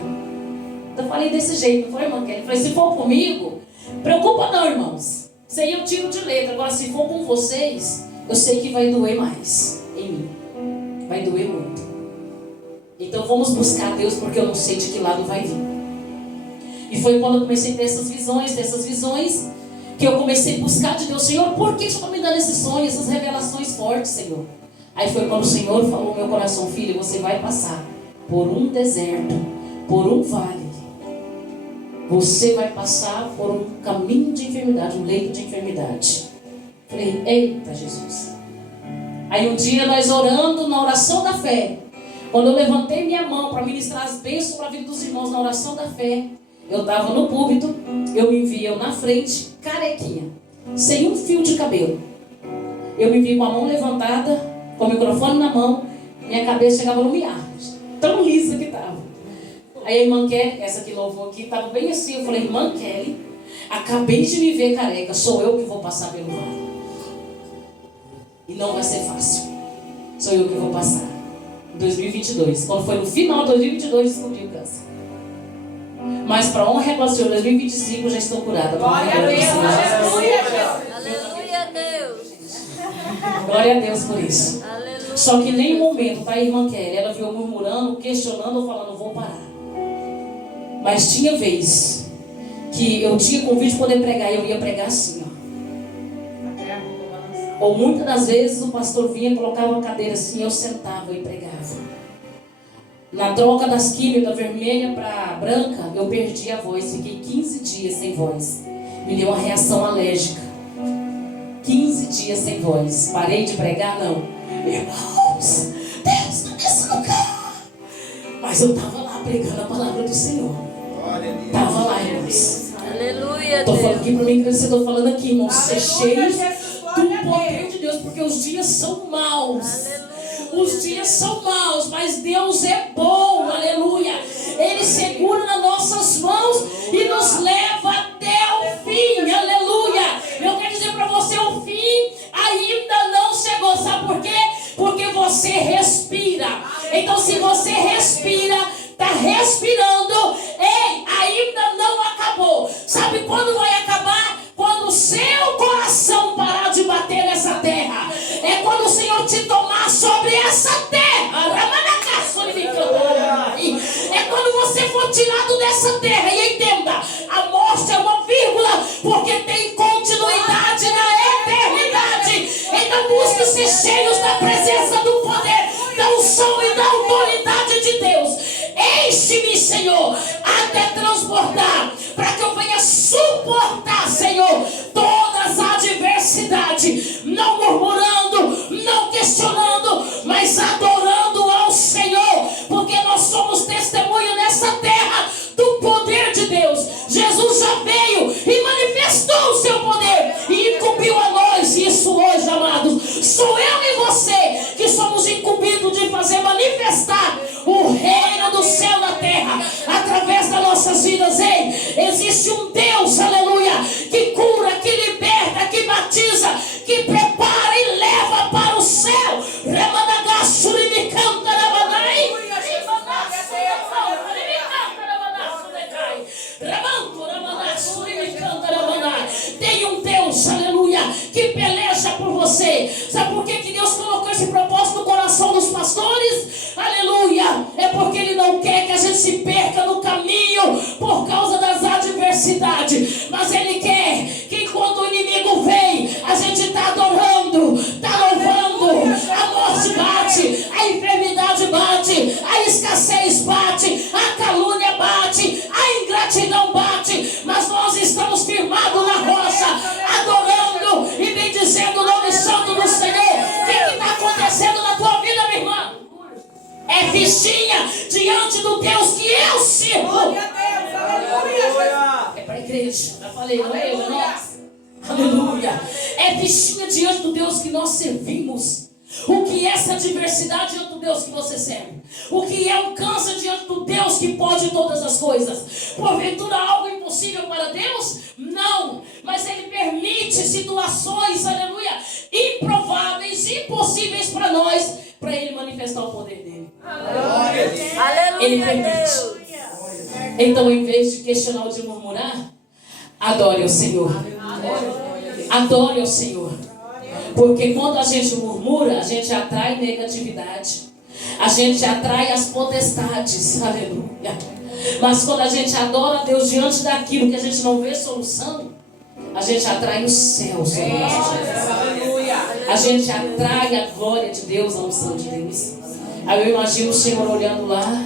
Eu falei desse jeito, não foi, irmã Kelly? Falei: se for comigo, preocupa não, irmãos. Isso aí eu tiro de letra. Agora, se for com vocês, eu sei que vai doer mais em mim. Vai doer muito. Então vamos buscar Deus, porque eu não sei de que lado vai vir. E foi quando eu comecei a ter essas visões, que eu comecei a buscar de Deus. Senhor, por que você está me dando esses sonhos, essas revelações fortes, Senhor? Aí foi quando o Senhor falou no meu coração: filho, você vai passar por um deserto, por um vale. Você vai passar por um caminho de enfermidade, um leito de enfermidade. Falei, eita Jesus. Aí um dia nós orando na oração da fé, quando eu levantei minha mão para ministrar as bênçãos para a vida dos irmãos na oração da fé, eu estava no púlpito, eu me vi eu na frente, carequinha, sem um fio de cabelo. Eu me vi com a mão levantada, com o microfone na mão, minha cabeça chegava no miar, tão lisa que estava. Aí a irmã Kelly, essa que louvou aqui, estava bem assim. Eu falei, irmã Kelly, acabei de me ver careca, sou eu que vou passar pelo vale. E não vai ser fácil. Sou eu que vou passar. Em 2022, quando foi no final de 2022, descobri o câncer. Mas para honra e glória do Senhor, 2025 eu já estou curada. Glória a Deus, aleluia, Aleluia, Deus. Glória a Deus por isso. Aleluia. Só que em nenhum momento, tá, a irmã Kelly, ela viu murmurando, questionando ou falando, vou parar. Mas tinha vez que eu tinha convite de poder pregar e eu ia pregar assim, ó. Ou muitas das vezes o pastor vinha, colocava uma cadeira assim, eu sentava e pregava. Na troca das químicas, da vermelha para branca, eu perdi a voz, fiquei 15 dias sem voz. Me deu uma reação alérgica. 15 dias sem voz. Parei de pregar? Não. Irmãos, Deus está nesse lugar. Mas eu estava lá pregando a palavra do Senhor. Estava lá, irmãos. Aleluia, Estou falando Deus. aqui para mim, que você está falando aqui, irmãos. Ser cheios do Aleluia, poder de Deus, porque os dias são maus. Aleluia. Os dias são maus, mas Deus é bom, aleluia. Ele segura nas nossas mãos e nos leva até o fim, aleluia. Eu quero dizer para você, o fim ainda não chegou, sabe por quê? Porque você respira. Então se você respira, está respirando, ei, ainda não acabou. Sabe quando vai acabar? Quando o seu coração parar de bater nessa terra. É quando o Senhor te tomar sobre essa terra. É quando você for tirado dessa terra. E entenda, a morte é uma vírgula, porque tem continuidade na eternidade. Então busque ser cheios da presença, do poder, da unção e da autoridade de Deus. Enche-me, Senhor, até transbordar, para que eu venha suportar, Senhor, todas as adversidades, não murmurando, não questionando, mas adorando ao Senhor, porque nós somos testemunho nessa terra do poder de Deus. Jesus já veio e manifestou o seu poder e incumbiu a nós isso hoje, amados. Sou eu e você que somos incumbidos de fazer manifestar o reino do céu na terra através das nossas vidas. Ei, existe um Deus, aleluia, que cura, que liberta, que batiza, que prepara e leva para o céu. Tem um Deus, aleluia, que peleja por você. Sabe por que Deus colocou esse propósito no coração dos pastores? Aleluia, é porque Ele não quer que a gente se perca no caminho por causa das adversidades, mas Ele quer que enquanto o inimigo vem, a gente está adorando, está louvando. A morte bate, a enfermidade bate, a escassez bate, a calúnia bate, a ingratidão bate, mas nós estamos firmados na rocha, adorando e bendizendo o nome santo do Senhor. O que está acontecendo na tua vida, minha irmã? É fichinha diante do Deus que eu sirvo. É para a igreja, já falei, não é eu, nossa. Aleluia. É fichinha diante do Deus que nós servimos. O que é essa adversidade diante do Deus que você serve? O que é um câncer diante do Deus que pode todas as coisas? Porventura algo impossível para Deus? Não, mas Ele permite situações, aleluia, improváveis, impossíveis para nós, para Ele manifestar o poder dEle. Aleluia, Ele permite. Deus. Então, em vez de questionar ou de murmurar, adore o Senhor. Adore ao Senhor. Porque quando a gente murmura, a gente atrai negatividade. A gente atrai as potestades. Aleluia. Mas quando a gente adora a Deus diante daquilo que a gente não vê solução, a gente atrai os céus sobre nossas vidas. A gente atrai a glória de Deus, a unção de Deus. Aí eu imagino o Senhor olhando lá,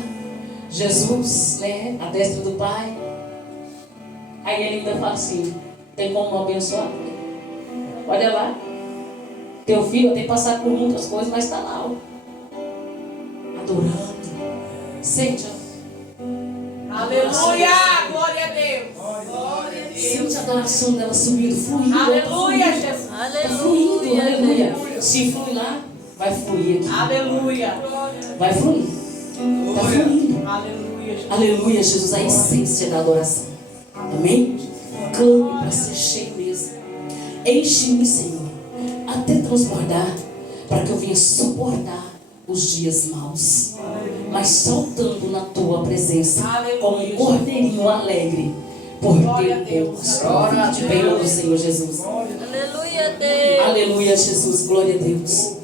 Jesus, né, à destra do Pai. Aí ele ainda fala assim: tem como abençoar? Olha lá, teu filho tem passado por muitas coisas, mas está lá, ó, adorando. Sente, Aleluia, glória a Deus. sente a adoração dela subindo, fluindo. Aleluia, Jesus. Está fluindo, aleluia. Se flui lá, vai fluir aqui. Aleluia. Vai fluir. Está fluindo. Aleluia, Jesus. Aleluia, Jesus, a essência da adoração. Amém? Clame para ser cheio mesmo. Enche-me, Senhor, até transbordar, para que eu venha suportar os dias maus, mas saltando na tua presença, como um cordeirinho alegre, por ter poucos. De bem do Senhor Jesus. Aleluia, Deus. Aleluia, Jesus, glória a Deus.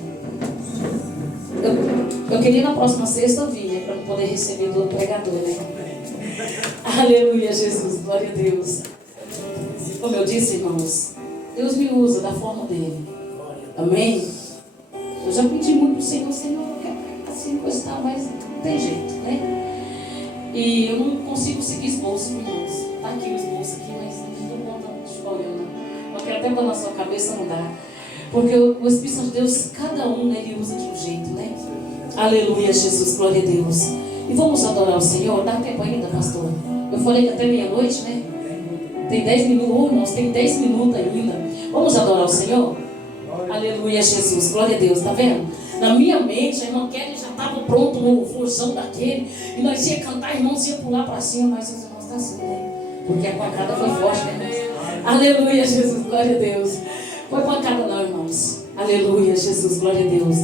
Eu queria na próxima sexta vir, né, para poder receber do pregador, né? Aleluia, Jesus, glória a Deus. Como eu disse, irmãos, Deus me usa da forma dele. Amém? Eu já pedi muito para o Senhor, Senhor, eu quero assim, coisa e tal, mas não tem jeito, né? E eu não consigo seguir esboço, irmãos. Está aqui o esboço aqui, mas não estou contando de olhando. Eu quero até botar na sua cabeça, não dá. Porque o Espírito Santo de Deus, cada um, né, ele usa de um jeito, né? Aleluia, Jesus, glória a Deus. E vamos adorar o Senhor? Dá tempo ainda, pastor? Eu falei que até meia-noite, né? Tem 10 minutos, irmãos, tem 10 minutos ainda. Vamos adorar o Senhor? Aleluia, Jesus, glória a Deus, tá vendo? Na minha mente, a irmã Kelly já estava pronto no louvozão daquele. E nós ia cantar, irmãos, ia pular para cima, mas os irmãos estão assim, né? Porque a pancada foi forte, né, irmãos? Aleluia, Jesus, glória a Deus. Foi pancada não, irmãos. Aleluia, Jesus, glória a Deus.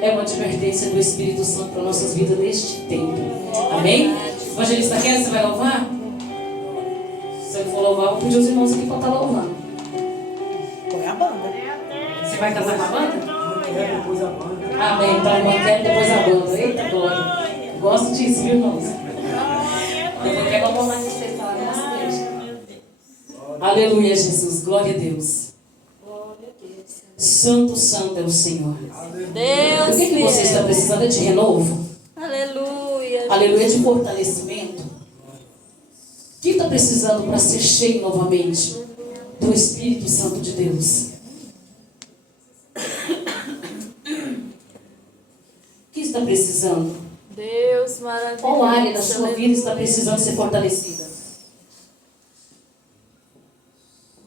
É uma advertência do Espírito Santo para nossas vidas neste tempo. Amém? Evangelista Kelly, você vai louvar? Se eu for louvar, eu vou pedir os irmãos aqui para estar louvando. Põe a banda. Você vai casar com a banda? Depois a banda. Amém. Então a irmã Kelly, depois a banda. Eita, glória. Gosto disso, viu, irmãos? Eu vou pegar uma mais de vocês lá na nossa igreja. Aleluia, Jesus. Glória a Deus. Santo, santo é o Senhor. Deus. O que você está precisando? É de renovo? Aleluia. Aleluia, de fortalecimento. O que está precisando para ser cheio novamente do Espírito Santo de Deus? O que está precisando? Deus maravilhoso. Qual área da sua vida está precisando ser fortalecida?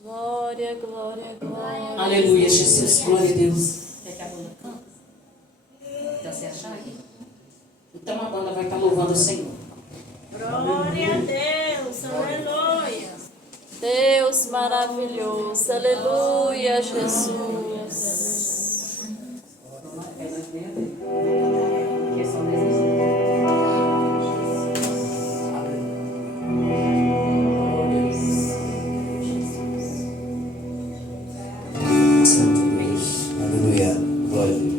Glória, glória, glória. Aleluia, Jesus, glória a Deus. Quer que a banda canta? Então você achar aí? Então a banda vai estar louvando o Senhor. Glória a Deus, aleluia. Deus maravilhoso. Aleluia, Jesus. Santo Deus. Aleluia. Glória a Deus.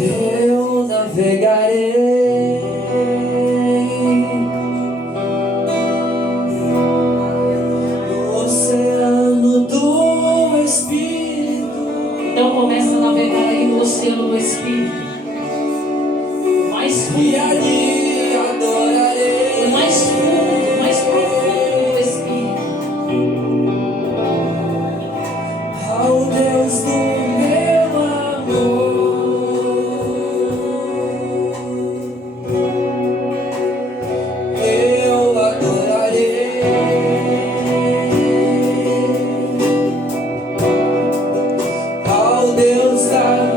Eu navegarei no oceano do Espírito. Então começa a navegar aí no oceano do Espírito. Mais E fundo, ali adorarei. o mais fundo, o mais profundo do Espírito. Ao Deus do meu amor. Eu adorarei ao Deus da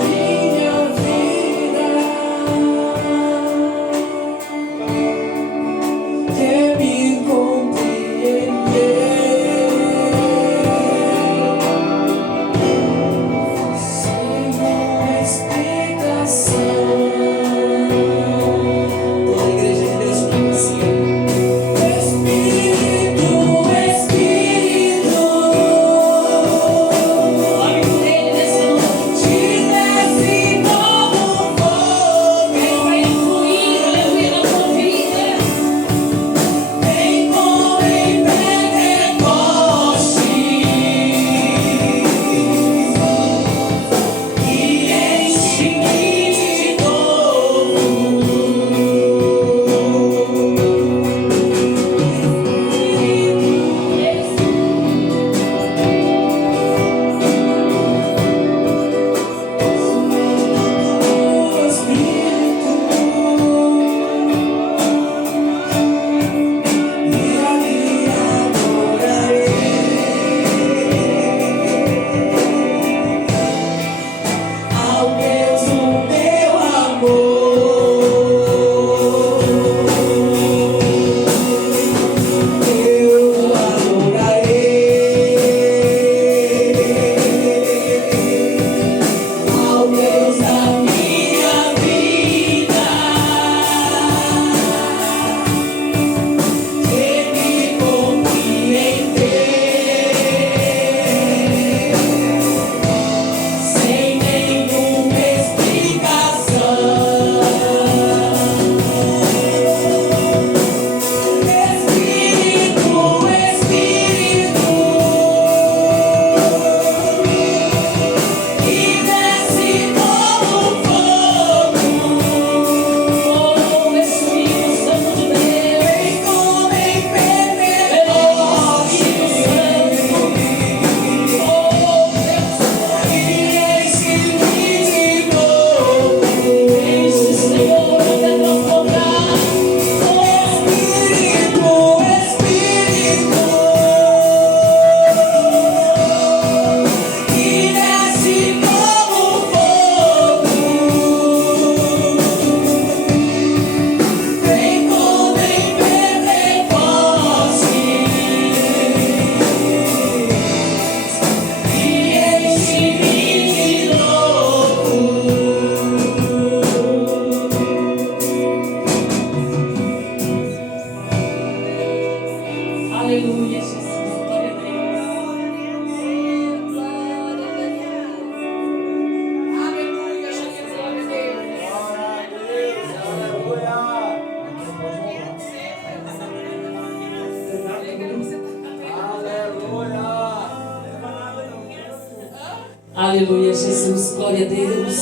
Aleluia, Jesus. Glória a Deus.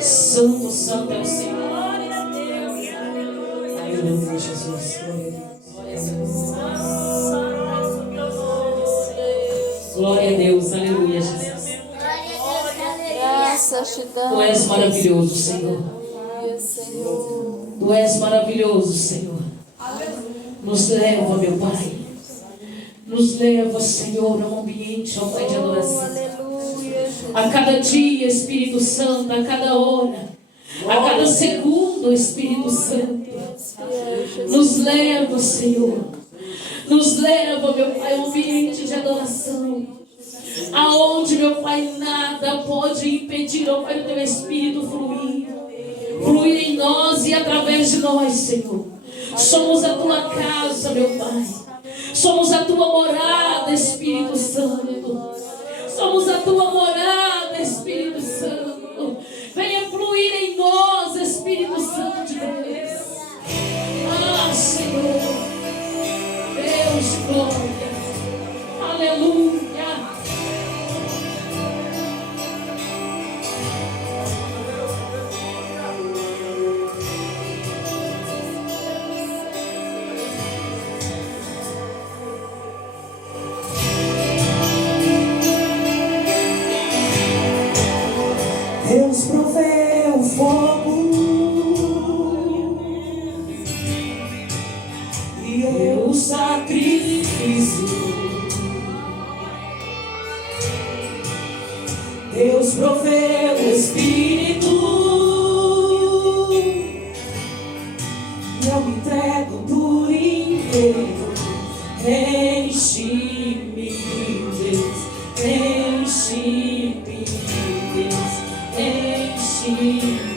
Santo, santo é o Senhor. Aleluia, Jesus. Glória a Deus. Glória a Deus. Aleluia, Jesus. Graças te Tu damos. és maravilhoso, Senhor. Aleluia, Senhor. Tu és maravilhoso, Senhor. Nos leva, meu Pai. Nos leva, Senhor, a um ambiente, ó Pai, de adoração. Aleluia, Jesus. A cada dia, Espírito Santo, a cada hora, a cada segundo, Espírito Santo. Nos leva, Senhor. Nos leva, meu Pai, a um ambiente de adoração. Aonde, meu Pai, nada pode impedir, ó Pai, o teu Espírito fluir. Fluir em nós e através de nós, Senhor. Somos a tua casa, meu Pai. Somos a tua morada, Espírito Santo. Somos a tua morada, Espírito Santo. Venha fluir em nós, Espírito Santo de Deus. Ah, Senhor. Deus de glória. Aleluia. Deus proveu o fogo e eu o sacrifício. Deus proveu o Espírito e eu me entrego por inteiro. Enche-me, Deus, enche-me, Deus, enche-me.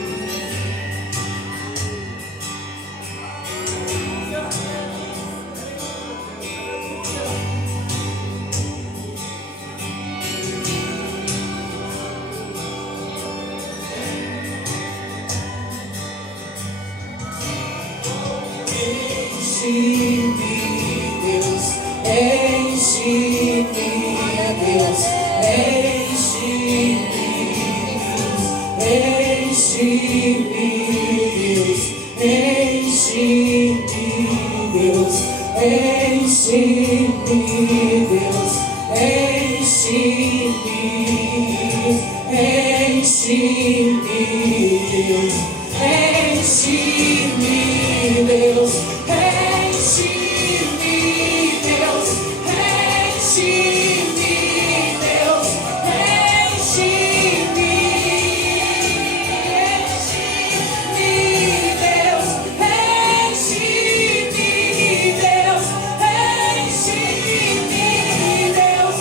Enche-me, Deus, enche-me, Deus, enche-me, enche-me, Deus, enche-me, Deus, enche-me, Deus, enche-me, enche-me, Deus, enche-me, Deus, enche-me, Deus, enche-me, Deus, enche-me, enche-me, Deus, enche-me, Deus, enche-me, Deus,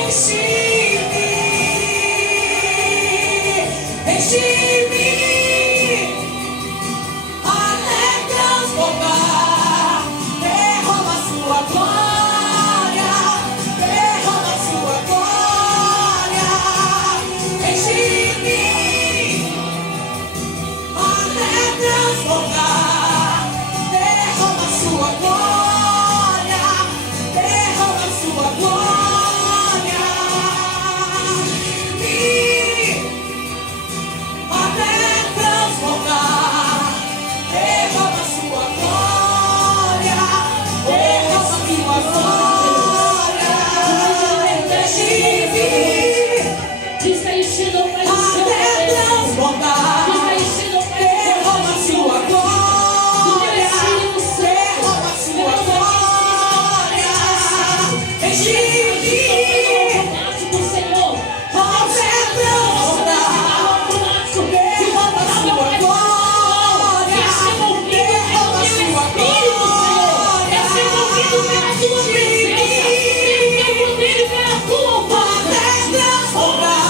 enche-me, enche-me. Até transbordar, derrama sua glória, derrama sua glória, enche-me. Até transbordar, derrama sua glória, derrama sua glória, até transbordar, derrama sua glória, derrama sua glória, enche-me. Diz aí, Senhor, Pai do céu. Até transbordar, derrama sua glória, derrama sua glória, enche-me. Automático, Senhor. Até transbordar, derrama sua glória, derrama sua glória, até transbordar,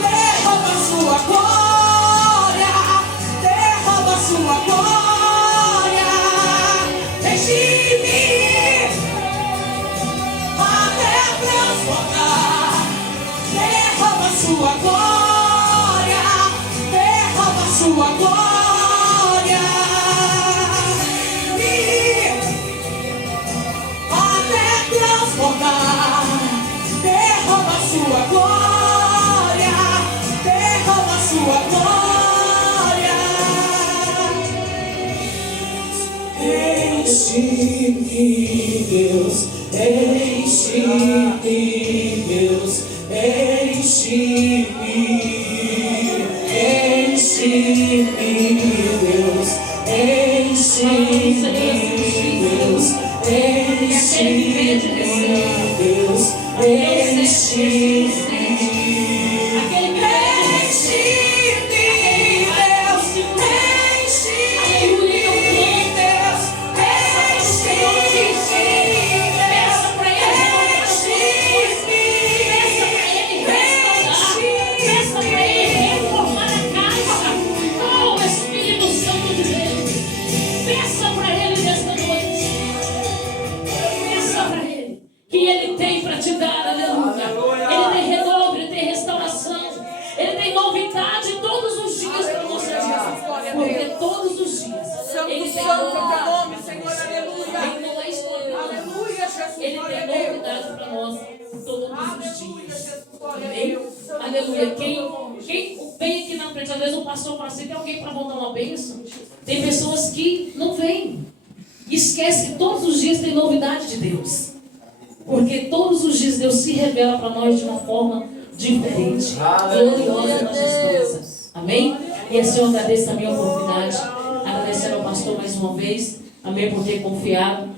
derrama sua glória. enche-me, Deus, enche-me, Deus, enche-me, Deus, enche-me. Ele tem novidade para nós todos os dias. Amém? Aleluia. Quem vem aqui na frente, às vezes o pastor fala assim, tem alguém para voltar uma bênção? Tem pessoas que não vêm. E esquece que todos os dias tem novidade de Deus. Porque todos os dias Deus se revela para nós de uma forma diferente. Gloriosa, majestosa. Amém? E assim eu agradeço também a oportunidade. Agradecendo ao pastor mais uma vez. Amém, por ter confiado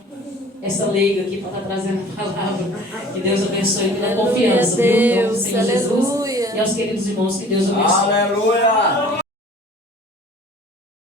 essa leiga aqui para estar trazendo a palavra. Que Deus abençoe e me dê confiança. Em nome do Senhor Jesus. E aos queridos irmãos, que Deus abençoe. Aleluia.